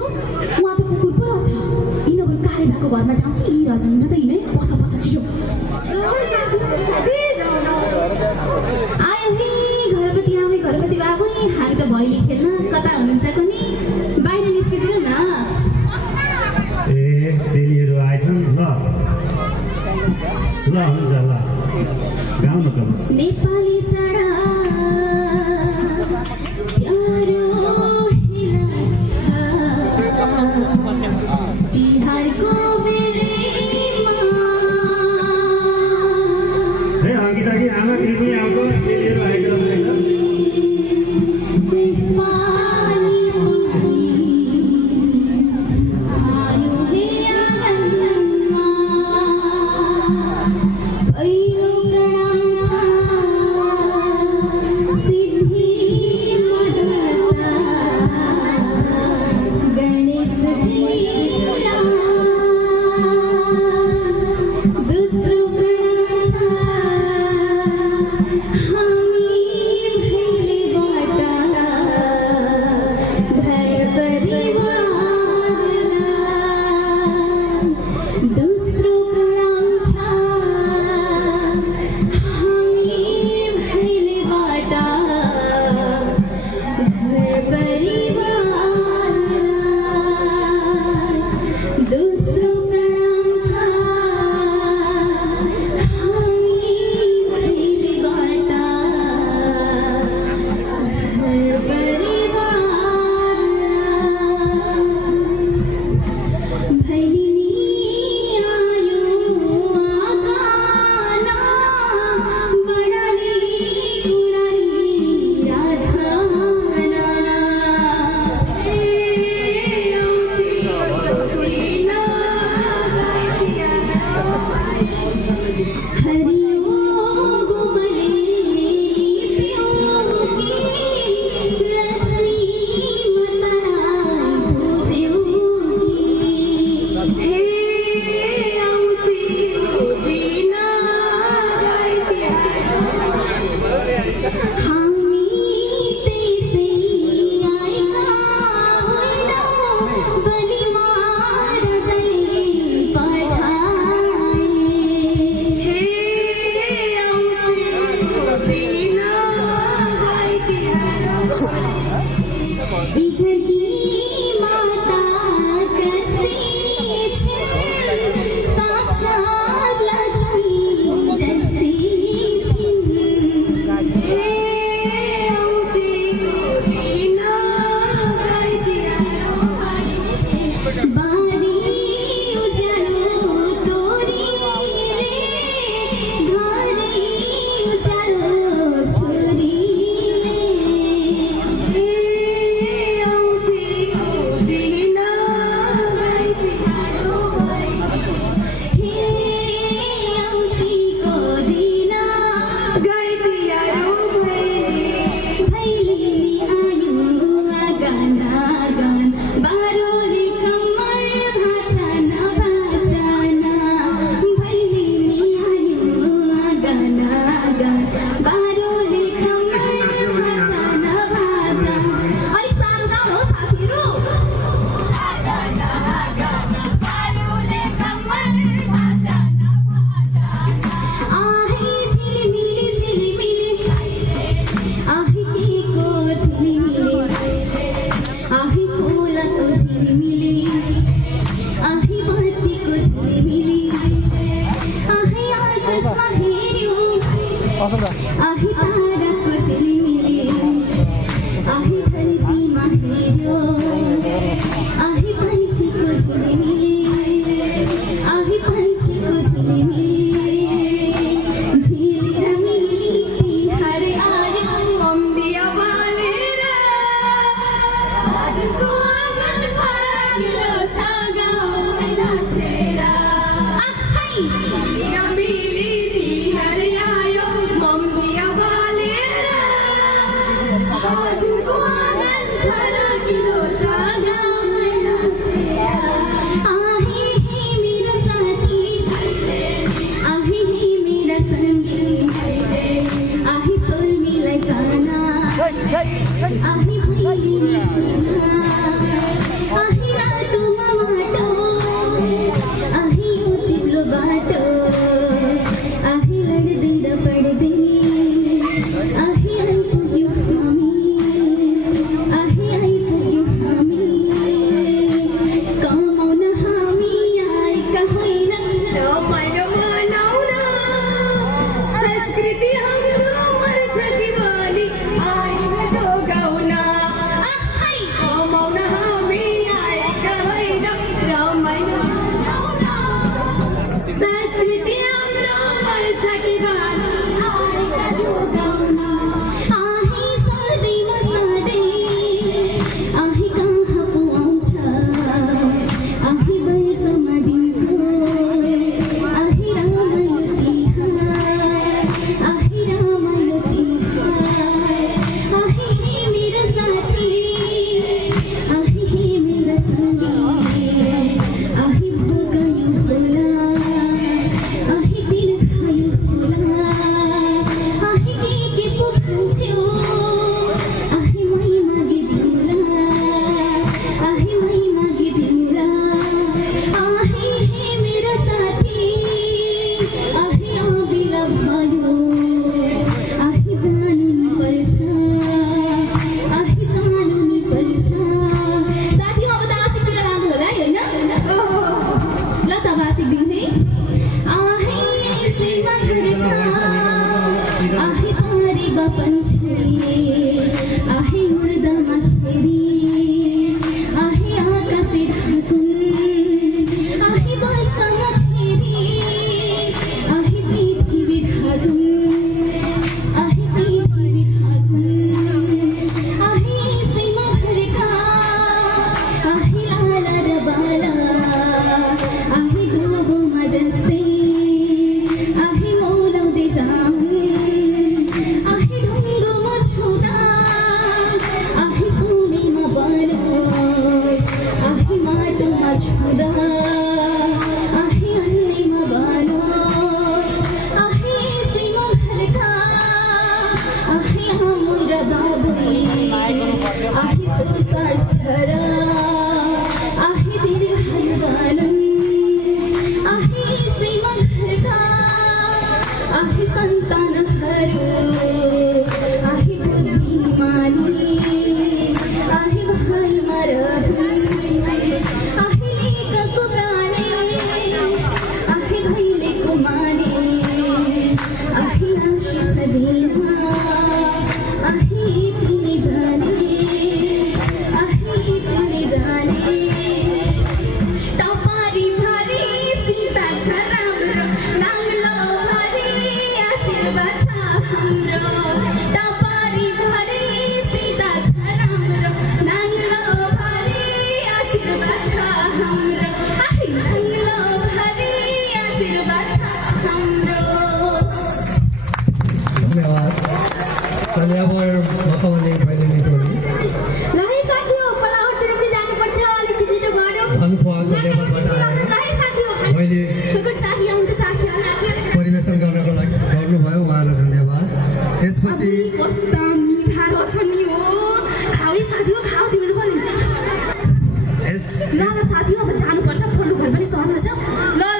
उहाँ त कुकुर पो रहेछ। यिनीहरू कालेदाको घरमा जाउँ कि यी रहेछ हिँड्न त हिँडै बस बस छिटो आयो नि घरपति आमै घरपति बाबु हामी त भैली खेल्न कता हुनुहुन्छ कोनी बाहिर निस्किदिनु न। ए चेलीहरू आएछन् ल ल हुन्छ ल गाउनु त नेपाली चढा प्यारो हिलाछ बिहारको बेरेमा ए अङ्किताकी आमा तिमी आउँछ चेलीहरू आएको रहेछ आही आउने भैलेनी टोली ल है साथी हो पलावतिर पनि जानुपर्छ अलिक छिटो गरौँ धनखुवाको लेभलबाट आएर ल है साथी हो मैले कोही साथी आउनु त साथीहरूलाई परिवेशन गर्नको लागि गर्नुभयो उहाँलाई धन्यवाद। त्यसपछि कस्ता मिठा रहेछ नि हो खाऊ है साथी हो खाऊ तिमीहरू पनि ल ल साथी हो अब जानुपर्छ फोन घर पनि सर्नु छ ल